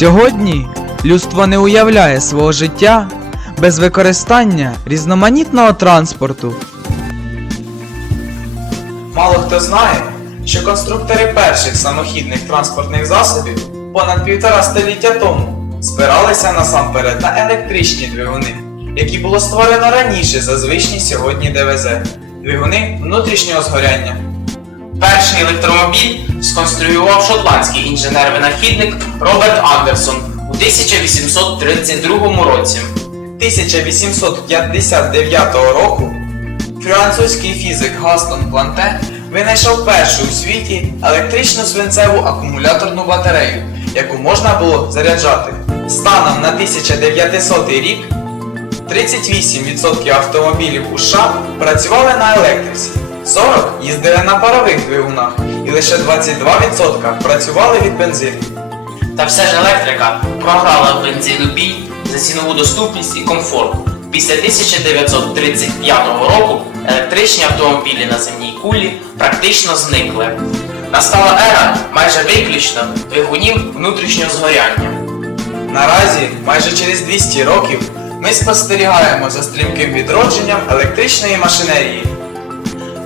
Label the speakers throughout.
Speaker 1: Сьогодні людство не уявляє свого життя без використання різноманітного транспорту. Мало хто знає, що конструктори перших самохідних транспортних засобів понад півтора століття тому спиралися насамперед на електричні двигуни, які було створено раніше за звичні сьогодні ДВЗ двигуни внутрішнього згоряння.
Speaker 2: Перший електромобіль сконструював шотландський інженер-винахідник Роберт Андерсон у 1832 році.
Speaker 1: 1859 року французький фізик Гастон Планте винайшов першу у світі електричну свинцеву акумуляторну батарею, яку можна було заряджати. Станом на 1900 рік 38% автомобілів у США працювали на електриці, 40% їздили на парових двигунах і лише 22% працювали від бензину.
Speaker 2: Та все ж електрика програла бензину бій за цінову доступність і комфорт. Після 1935 року електричні автомобілі на земній кулі практично зникли. Настала ера майже виключно двигунів внутрішнього згоряння.
Speaker 1: Наразі, майже через 200 років, ми спостерігаємо за стрімким відродженням електричної машинерії.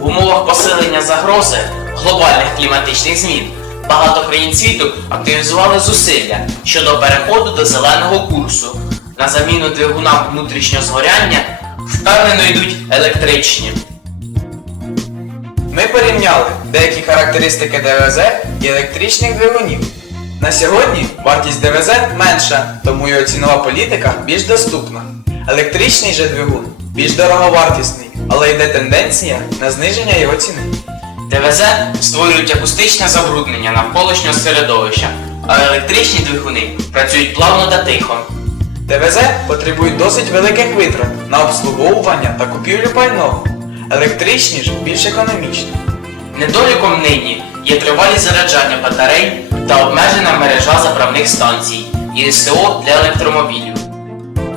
Speaker 2: В умовах посилення загрози глобальних кліматичних змін багато країн світу активізували зусилля щодо переходу до зеленого курсу. На заміну двигунам внутрішнього згоряння впевнено йдуть електричні.
Speaker 1: Ми порівняли деякі характеристики ДВЗ і електричних двигунів. На сьогодні вартість ДВЗ менша, тому його цінова політика більш доступна. Електричний же двигун більш дороговартісний, але йде тенденція на зниження його ціни.
Speaker 2: ДВЗ створюють акустичне забруднення навколишнього середовища, а електричні двигуни працюють плавно та тихо.
Speaker 1: ДВЗ потребують досить великих витрат на обслуговування та купівлю пального. Електричні ж більш економічні.
Speaker 2: Недоліком нині є тривалість заряджання батарей та обмежена мережа заправних станцій і СТО для електромобілів.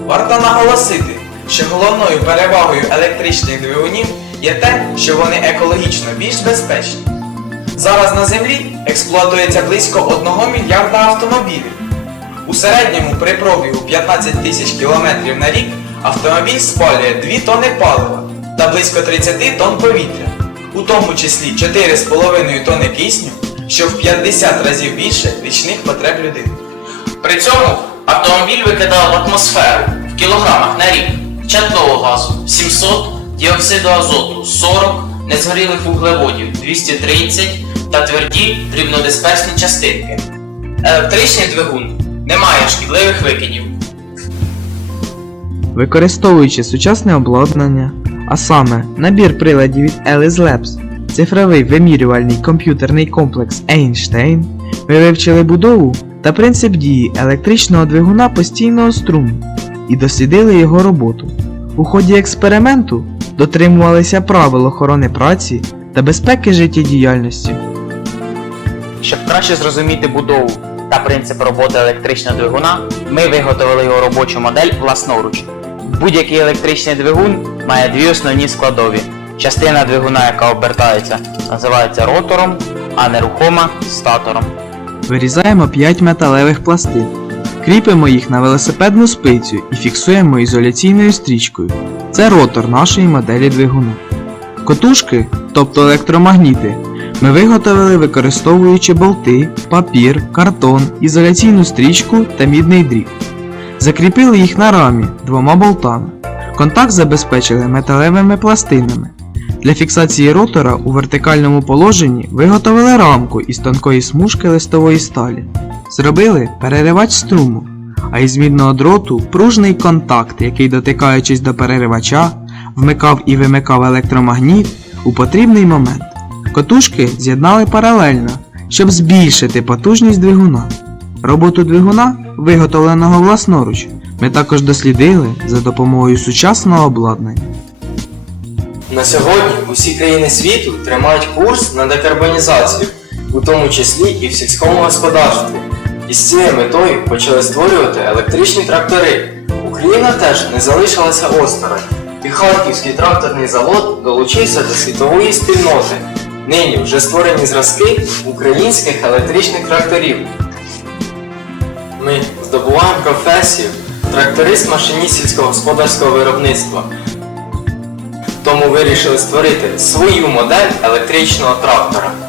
Speaker 1: Варто наголосити, що головною перевагою електричних двигунів є те, що вони екологічно більш безпечні. Зараз на землі експлуатується близько 1 мільярда автомобілів. У середньому при пробігу 15 тисяч кілометрів на рік автомобіль спалює 2 тонни палива та близько 30 тонн повітря, у тому числі 4,5 тонни кисню, що в 50 разів більше річних потреб людини.
Speaker 2: При цьому автомобіль викидав в атмосферу в кілограмах на рік чадного газу 700, діоксиду азоту 40, незгорілих вуглеводів 230 та тверді дрібнодисперсні частинки. Електричний двигун не має шкідливих викидів.
Speaker 1: Використовуючи сучасне обладнання, а саме набір приладів від Alice Labs, цифровий вимірювальний комп'ютерний комплекс Einstein, ми вивчили будову та принцип дії електричного двигуна постійного струму і дослідили його роботу. У ході експерименту дотримувалися правил охорони праці та безпеки життєдіяльності.
Speaker 3: Щоб краще зрозуміти будову та принцип роботи електричного двигуна, ми виготовили його робочу модель власноруч. Будь-який електричний двигун має дві основні складові. Частина двигуна, яка обертається, називається ротором, а нерухома статором.
Speaker 1: Вирізаємо 5 металевих пластин, кріпимо їх на велосипедну спицю і фіксуємо ізоляційною стрічкою. Це ротор нашої моделі двигуна. Котушки, тобто електромагніти, ми виготовили використовуючи болти, папір, картон, ізоляційну стрічку та мідний дріт. Закріпили їх на рамі двома болтами. Контакт забезпечили металевими пластинами. Для фіксації ротора у вертикальному положенні виготовили рамку із тонкої смужки листової сталі. Зробили переривач струму, а із мідного дроту пружний контакт, який, дотикаючись до переривача, вмикав і вимикав електромагніт у потрібний момент. Котушки з'єднали паралельно, щоб збільшити потужність двигуна. Роботу двигуна, виготовленого власноруч, ми також дослідили за допомогою сучасного обладнання.
Speaker 4: На сьогодні усі країни світу тримають курс на декарбонізацію, у тому числі і в сільському господарстві. І з цією метою почали створювати електричні трактори. Україна теж не залишилася осторонь, і Харківський тракторний завод долучився до світової спільноти. Нині вже створені зразки українських електричних тракторів. Ми здобуваємо професію тракторист машиніст сільськогосподарського виробництва. Тому вирішили створити свою модель електричного трактора.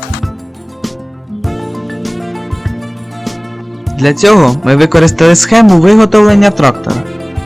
Speaker 1: Для цього ми використали схему виготовлення трактора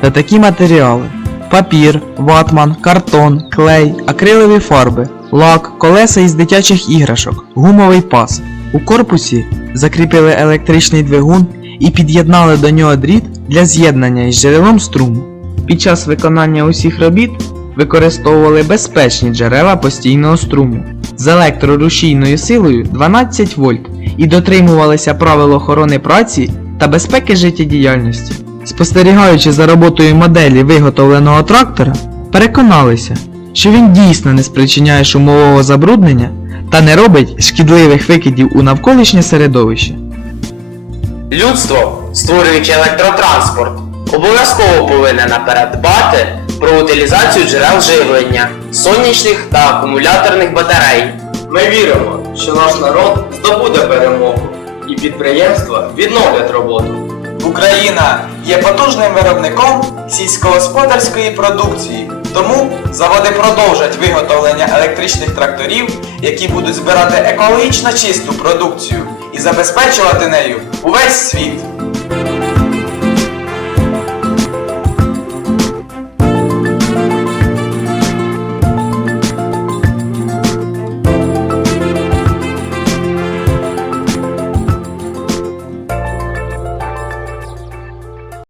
Speaker 1: та такі матеріали: папір, ватман, картон, клей, акрилові фарби, лак, колеса із дитячих іграшок, гумовий пас. У корпусі закріпили електричний двигун і під'єднали до нього дріт для з'єднання із джерелом струму. Під час виконання усіх робіт використовували безпечні джерела постійного струму з електрорушійною силою 12 вольт і дотримувалися правил охорони праці та безпеки життєдіяльності. Спостерігаючи за роботою моделі виготовленого трактора, переконалися, що він дійсно не спричиняє шумового забруднення та не робить шкідливих викидів у навколишнє середовище.
Speaker 3: Людство, створюючи електротранспорт, обов'язково повинне наперед дбати про утилізацію джерел живлення, сонячних та акумуляторних батарей.
Speaker 4: Ми віримо, що наш народ здобуде перемогу і підприємства відновлять роботу.
Speaker 5: Україна є потужним виробником сільськогосподарської продукції, тому заводи продовжать виготовлення електричних тракторів, які будуть збирати екологічно чисту продукцію і забезпечувати нею увесь світ.